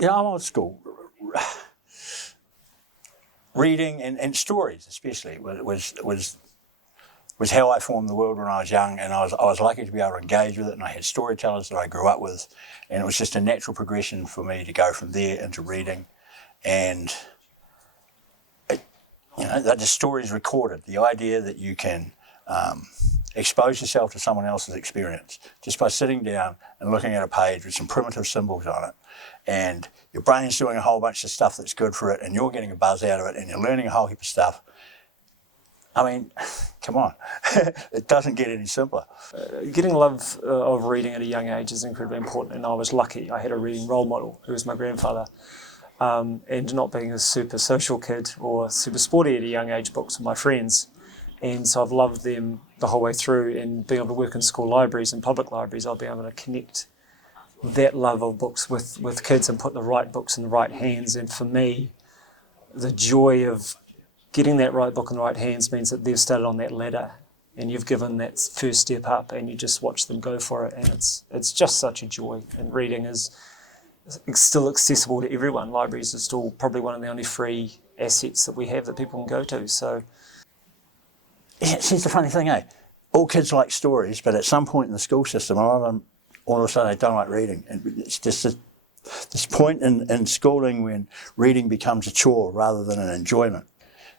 I'm old school. Reading and stories, especially, was how I formed the world when I was young, and I was lucky to be able to engage with it. And I had storytellers that I grew up with, and it was just a natural progression for me to go from there into reading, and that the stories recorded. The idea that you can expose yourself to someone else's experience just by sitting down and looking at a page with some primitive symbols on it, and your brain's doing a whole bunch of stuff that's good for it, and you're getting a buzz out of it, and you're learning a whole heap of stuff. I mean, come on, it doesn't get any simpler. Getting love of reading at a young age is incredibly important, and I was lucky. I had a reading role model who was my grandfather. And not being a super social kid or super sporty at a young age, books with my friends. And so I've loved them the whole way through, and being able to work in school libraries and public libraries, I'll be able to connect that love of books with kids and put the right books in the right hands. And for me, the joy of getting that right book in the right hands means that they've started on that ladder and you've given that first step up, and you just watch them go for it. And it's just such a joy. And reading is still accessible to everyone. Libraries are still probably one of the only free assets that we have that people can go to. So, here's the funny thing, all kids like stories, but at some point in the school system, a lot of them, all of a sudden, they don't like reading. And it's just this point in schooling when reading becomes a chore rather than an enjoyment.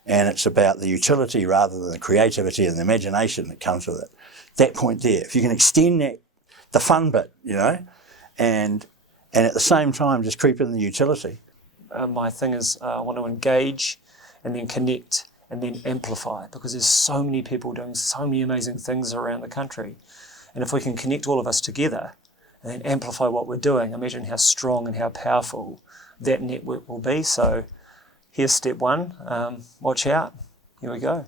And it's about the utility rather than the creativity and the imagination that comes with it. That point there, if you can extend that, the fun bit, and at the same time just creep in the utility. My thing is I want to engage and then connect and then amplify, because there's so many people doing so many amazing things around the country. And if we can connect all of us together and then amplify what we're doing, imagine how strong and how powerful that network will be. So here's step one. Watch out. Here we go.